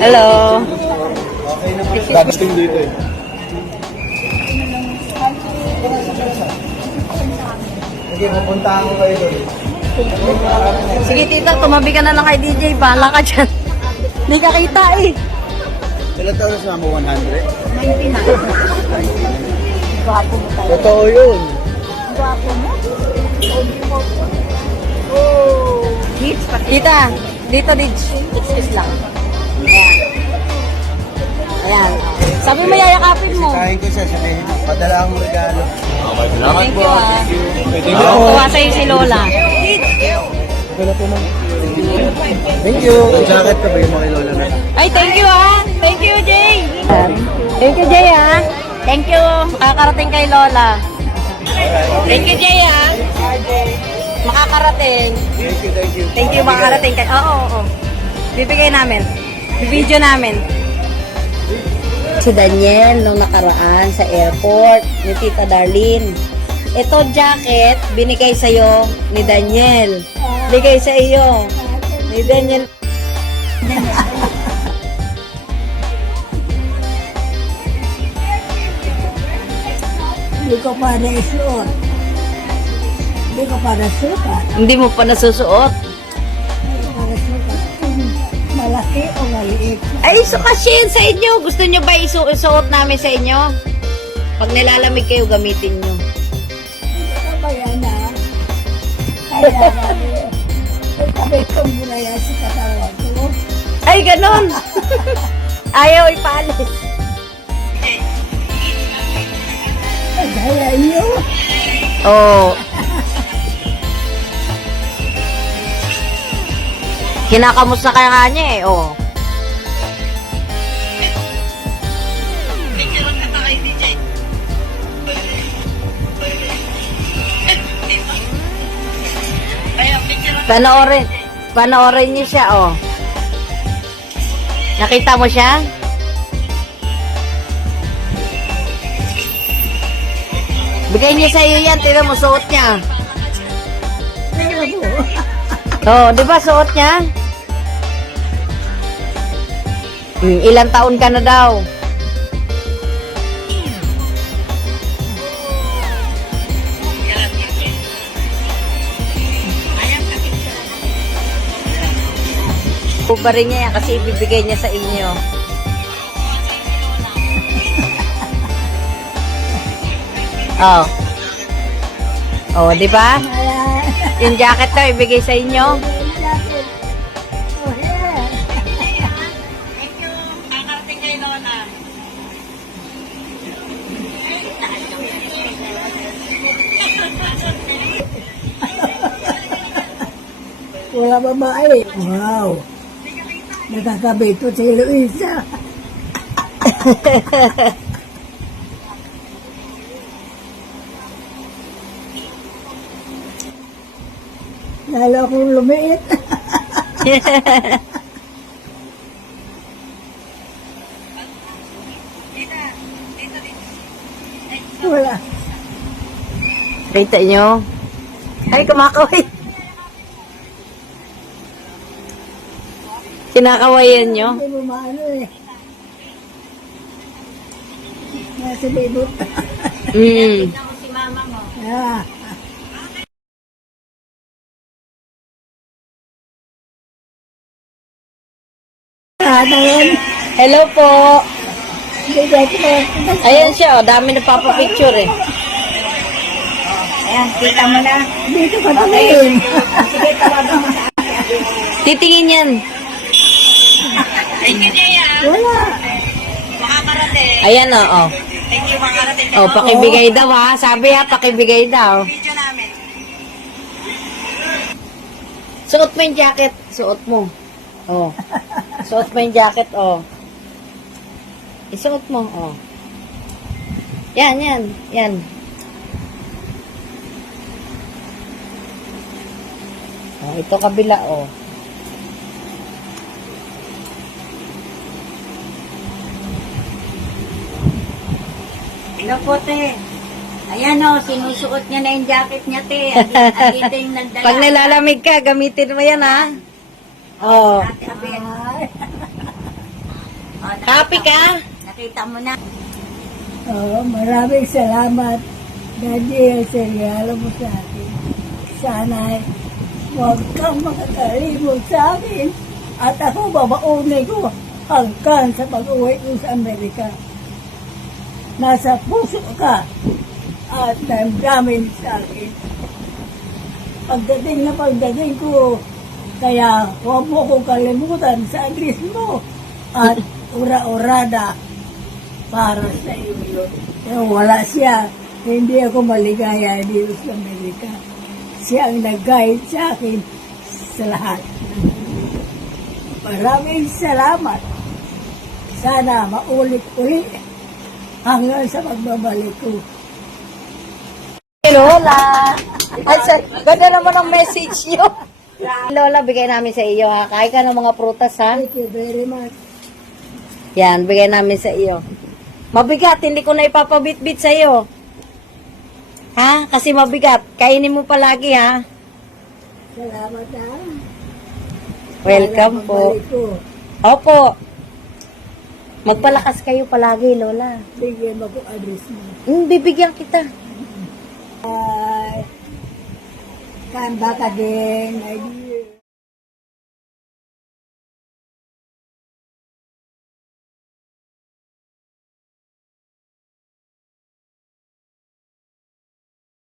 Hello. Dadasting dito eh. Sige, pupuntahan ko kayo doon. Sige tita, tumabi ka na lang kay DJ. Bahala ka dyan. Hindi ka kita eh. Ilan taon na sa mo? 100? 90 na. Gwapo mo tayo. Totoo yun. Gwapo mo? Oh. Tita, dito Dij. Excuse lang. Ayan. Ayan. Sabi mo yayakapin mo. Kain ko siya, sabihin mo. Padala akong regalo. Okay, salamat Thank po. you ah. Thank you. Tuwa sa'yo si Lola. Wala po ma'am. Thank you. Ang jacket ka ba yung mga Lola na? Ay, thank you ah. Thank you, Jay. Thank you, Jay ah. Thank you. Makakarating kay Lola. Thank you, Jay ah. Makakarating. Thank you, thank you. Thank you, makakarating kay... Oo, oo. Bibigay namin. Video namin. Si Daniel nung nakaraan sa airport ni Tita Darlene. Ito jacket binigay sa iyo ni Daniel. Bigay sa iyo ni Daniel. Hindi ko pa naisuot. Hindi ko pa nasukat. Hindi mo pa nasusuot. Hindi ko pa nasukat. Malaki o maliit. Ay, sukasyin sa inyo. Gusto nyo ba isuot namin sa inyo? Pag nilalamig kayo, gamitin nyo. Ito ba yan ha? Kaya namin. Sabi ko muna yan si katawan ko. Ay, ganon. Ayaw ipalis. Kaya iyo. Oo. Kinakamusta kaya nga niya eh. Oo. Panoorin niyo siya, oh. Nakita mo siya? Bigay niya sa iyo yan, tira mo, suot niya. Oh, di ba suot niya? Ilang taon ka na daw? Kubarin niya yan kasi ibibigay niya sa inyo. Oh. Oh, di ba? Yung jacket daw ibigay sa inyo. Oh, yeah. Thank you. Kakarating kay Lola. Wala babae. Wow. Nakakabito si Luisa. Lalo akong lumiit. Wala. Kita nyo? Ay, kumakaway. Kinakawayan nyo? Hindi mo maano eh. Nasa libot. Si mama mo. Ah. Ano yun? Hello po. Bigay ko. Ayan siya, oh. Dami nagpapapicture eh. Ayan, kita mo na. Dito ka tumingin. Sige, tawagan mo sa Titingin yan. Wala. Ayan o, oh. Oh, pakibigay daw ha. Sabi ha, pakibigay daw. Suot mo yung jacket. Suot mo. Oh. Suot mo yung jacket, oh. Isuot mo, oh. Yan, yan, yan. Oh, ito kabila, oh. Hello po, te. Ayan o, sinusuot niya na yung jacket niya, te. Dito yung nagdala. Pag nilalamig ka, gamitin mo yan, ha? Oh. Ate Abel. Happy ka? Nakita mo na. Oo, maraming salamat. Daddy, sa regalo mo sa akin. Sana huwag kang makakalimot sa akin. At ako babaunin ko hanggang sa pag-uwi ko sa Amerika. Nasa puso ka at damdamin sa akin. Pagdating ko, kaya huwag mo kong kalimutan sa address mo at ura-urada para sa iyo yun. Pero wala siya, hindi ako maligaya dito sa Amerika. Siya ang nag-guide sa akin sa lahat. Maraming salamat. Sana maulit-ulit hanggang sa pagbabalik ko. Lola! Ganda naman ang message yun. Lola, bigay namin sa iyo ha. Kain ka ng mga prutas ha. Thank you very much. Yan, bigay namin sa iyo. Mabigat, hindi ko na ipapabitbit sa iyo. Ha? Kasi mabigat. Kainin mo palagi ha. Salamat na. Welcome Sana po. pagbalik ko. Opo. Magpalakas kayo palagi, Lola. Bigyan mo ko address mo. Bibigyan kita. Bye. Kan baka din. My dear.